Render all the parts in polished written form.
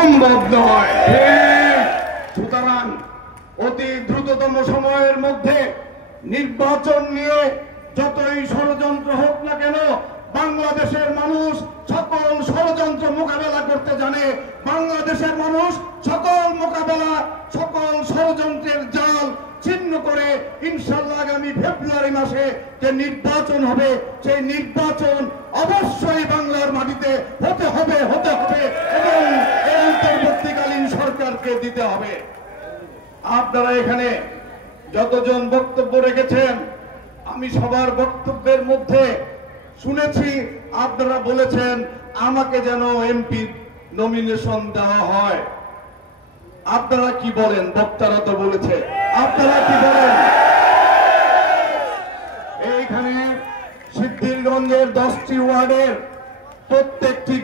সম্ভব নয়। সুতরাং অতি দ্রুততম সময়ের মধ্যে নির্বাচন নিয়ে যতই ষড়যন্ত্র হোক না কেন, বাংলাদেশের মানুষ সকল ষড়যন্ত্র মোকাবেলা করতে জানে। বাংলাদেশের মানুষ সকল মোকাবেলা, সকল ষড়যন্ত্রের জাল ছিন্ন করে ইনশাআল্লাহ আগামী ফেব্রুয়ারি মাসে যে নির্বাচন হবে, সেই নির্বাচন অবশ্যই বাংলার মাটিতে হতে হবে এবং এই অন্তর্বর্তীকালীন সরকারকে দিতে হবে। আপনারা এখানে যতজন বক্তব্য রেখেছেন, আমি সবার বক্তব্যের মধ্যে শুনেছি আপনারা বলেছেন আমাকে যেন এমপি নমিনেশন দেওয়া হয়। আপনারা কি বলেন? বক্তারা তো বলেছে, আপনারা কি বলেন? এইখানে সিদ্ধিরগঞ্জের 10টি ওয়ার্ডের প্রত্যেকটি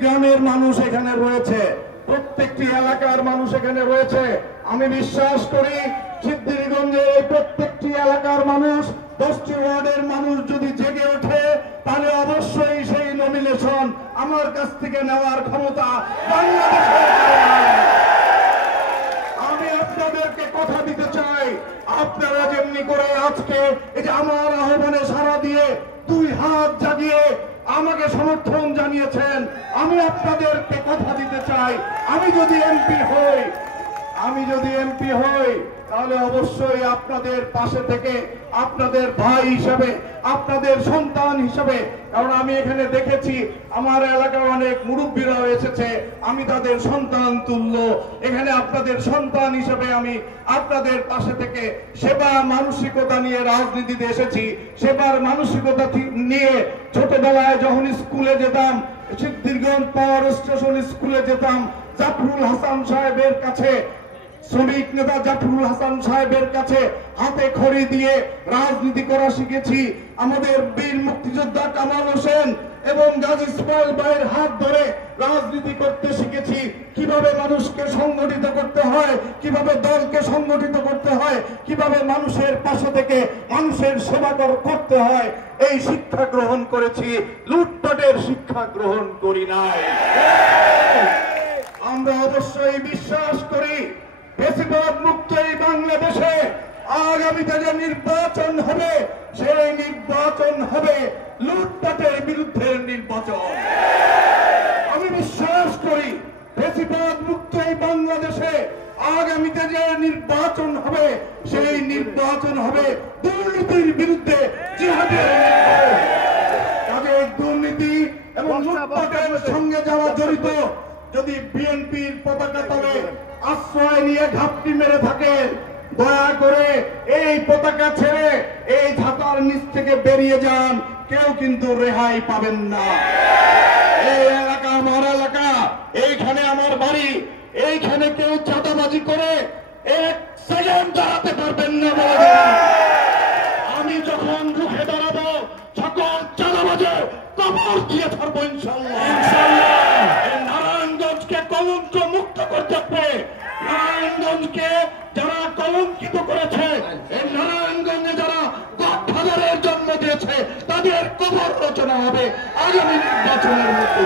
গ্রামের মানুষ এখানে রয়েছে, প্রত্যেকটি এলাকার মানুষ এখানে রয়েছে। আমি বিশ্বাস করি সিদ্ধিরগঞ্জের এই প্রত্যেকটি এলাকার মানুষ, 10টি ওয়ার্ডের মানুষ যদি জেগে ওঠে, তাহলে অবশ্যই সেই নমিনেশন আমার কাছ থেকে নেওয়ার ক্ষমতা বাংলাদেশের। আমি আপনাদেরকে কথা দিতে চাই, আপনারা যেমনি করে আজকে এই যে আমার আহ্বানে সাড়া দিয়ে 2 হাত জাগিয়ে আমাকে সমর্থন জানিয়েছেন, আমি আপনাদেরকে কথা দিতে চাই, আমি যদি এমপি হই তাহলে অবশ্যই আপনাদের পাশে থেকে, আপনাদের ভাই হিসাবে, আপনাদের সন্তান হিসাবে, কারণ আমি এখানে দেখেছি আমার এলাকার অনেক মুরব্বীরা এসেছে, আমি তাদের সন্তান তুল্য। এখানে আপনাদের সন্তান হিসেবে আমি আপনাদের পাশে থেকে সেবা মানসিকতা নিয়ে রাজনীতিতে এসেছি। সেবার মানসিকতা নিয়ে ছোটবেলায় যখন স্কুলে যেতাম, সিদ্ধিরগঞ্জ পাওয়ার স্টেশন স্কুলে যেতাম, জাফরুল হাসান সাহেবের কাছে, শ্রমিক নেতা জাফরুল হাসান সাহেবের কাছে হাতে খড়ি দিয়ে রাজনীতি করা শিখেছি। আমাদের বীর মুক্তিযোদ্ধা কামাল হোসেন এবং গাজী ইসমাইল ভাইয়ের হাত ধরে রাজনীতি করতে শিখেছি। কিভাবে মানুষকে সংগঠিত করতে হয়, কিভাবে দলকে সংগঠিত করতে হয়, কিভাবে মানুষের পাশে থেকে মানুষের সেবা করতে হয়, এই শিক্ষা গ্রহণ করেছি। লুটপাটের শিক্ষা গ্রহণ করি নাই। আমরা অবশ্যই বিশ্বাস করি ফ্যাসিবাদ মুক্ত এই বাংলাদেশে আগামীতে যে নির্বাচন হবে, সেই নির্বাচন হবে লুটপাটের বিরুদ্ধে নির্বাচন। আমি বিশ্বাস করি ফ্যাসিবাদ মুক্ত এই বাংলাদেশে আগামীতে যে নির্বাচন হবে, সেই নির্বাচন হবে দুর্নীতির বিরুদ্ধে জিহাদের নির্বাচন। কাজে দুর্নীতি এবং লুটপাটের সঙ্গে যারা জড়িত, যদি বিএনপির পতাকা তলে আশ্রয় নিয়ে ঘাপটি মেরে থাকেন, দয়া করে এই পতাকা ছেড়ে এই ছাতার নিচ থেকে বেরিয়ে যান, কেউ কিন্তু রেহাই পাবেন না। এই এলাকা আমার এলাকা, এইখানে আমার বাড়ি, এইখানে কেউ চাঁদাবাজি করে 1 সেকেন্ড দাঁড়াতে পারবেন না। আমি যখন রুখে দাঁড়াবো, সকল চাঁদাবাজের কবর দিয়ে ছাড়বো ইনশাআল্লাহ। নারায়ণগঞ্জকে কলঙ্ক মুক্ত করতে হবে। নারায়ণগঞ্জকে যারা কলঙ্কিত করেছে, এই নারায়ণগঞ্জে যারা গডফাদারের জন্ম দিয়েছে, তাদের কবর রচনা হবে আগামী নির্বাচনের মধ্যে।